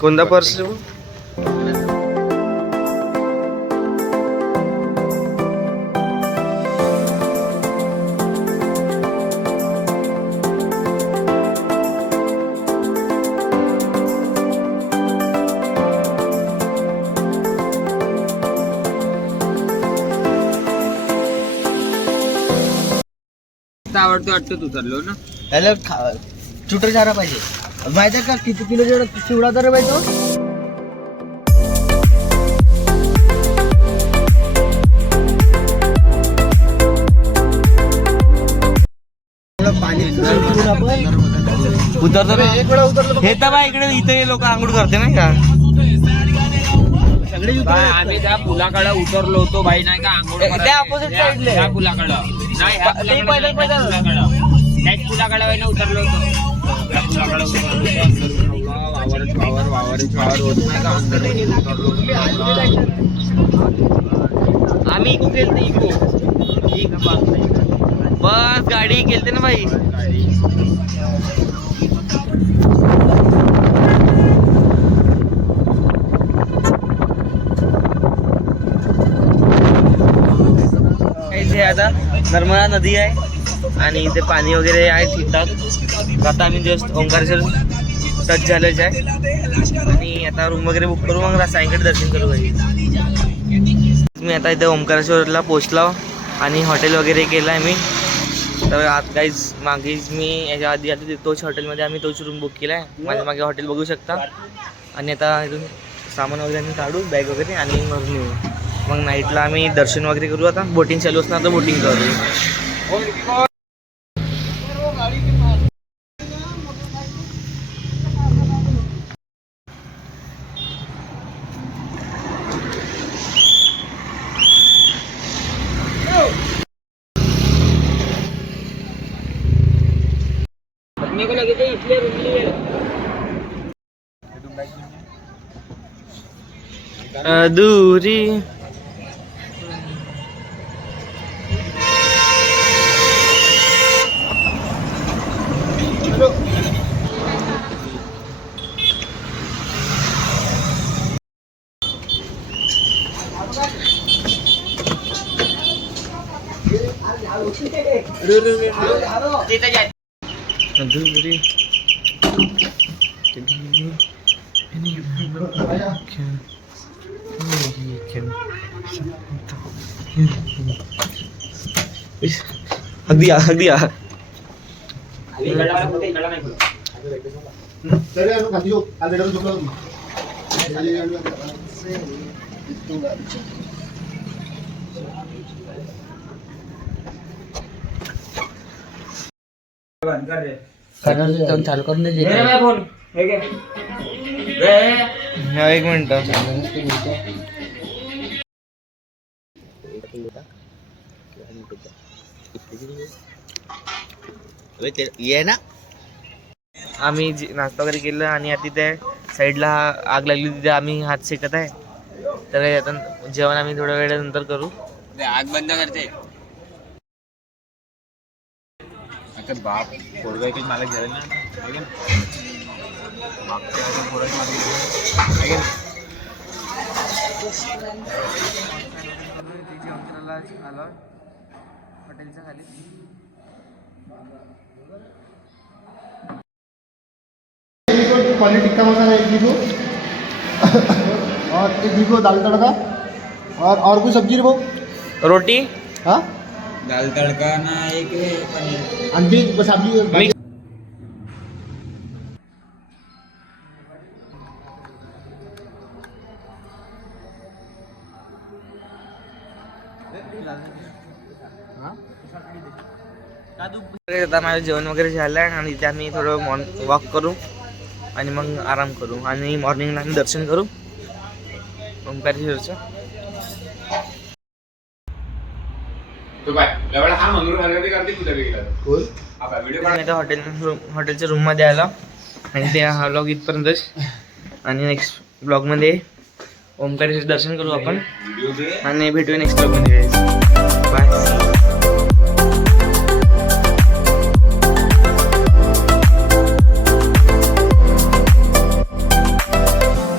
कोणता पर्स? आवडतो वाटतं तू चाललो ना त्याला चुटर चारा पाहिजे. माहिती का किती किलो चिवडा तर पाहिजे. पाणी उतरतो रे. हे तर बा इकडे इथे लोक आंघोळ करते नाही का सगळे. आम्ही त्या पुलाकडे उतरलो होतो बाई नाही का आंघोळ त्या ऑपोजिट साईडले त्या पुलाकडं नाही त्याच पुलाकडे बाई उतरलो होतो. त्या पुलाकडे वावर होत नाही का आम्ही इको केलते इको. बस गाडी केलते ना भाई. इथे आता नर्मदा नदी आहे आणि इथे पाणी वगैरे आहे ठीकठाक. आता आम्ही जस्ट ओंकारेश्वर टच झालेच आहे आणि आता रूम वगैरे बुक करू मग सायंकाळी दर्शन करू घरी. मी आता इथे ओंकारेश्वरला पोचलो आणि हॉटेल वगैरे केलं आहे मी. तर आत गाईज मागेच मी याच्या आधी आधी तोच हॉटेलमध्ये आम्ही तोच रूम बुक केला आहे. माझ्या मागे हॉटेल बघू शकता. आणि आता इथून सामान वगैरे आम्ही काढू बॅग वगैरे आणि घरून येऊ. मग नाईटला आम्ही दर्शन वगैरे करू. आता बोटिंग चालू असणार तर बोटिंग करू. अधूरी अधूरी अगदी चालू करून एक मिनिट. ये ना. आम्ही नाश्ता वगैरे केलं आणि आता तिथे साईडला आग लागली तिथे आम्ही हात शेकत आहे. तर आता जेवण आम्ही थोड्या वेळानंतर करू. आग बंद करते. आता बाप पोरगा एक मालक झाले ना हॉटेलच्या खाली पनीर टिक्का मसाला एक दे दो और एक दे दो दाल तड़का और कोई सब्जी रे भाऊ. रोटी. हाँ दाल तड़का ना एक पनीर अंडी बस आपली मिक्स. आता माझं जेवण वगैरे झालं आहे आणि इथे आम्ही थोडं वॉक करू आणि मग आराम करू आणि मॉर्निंगला आम्ही दर्शन करू ओंकारेश्वरचं. आता हॉटेलच्या रूममध्ये आला आणि ते हा ब्लॉग इथपर्यंतच. आणि नेक्स्ट ब्लॉगमध्ये ओंकारेश्वर दर्शन करू आपण आणि भेटूया नेक्स्ट ब्लॉगमध्ये. बाय.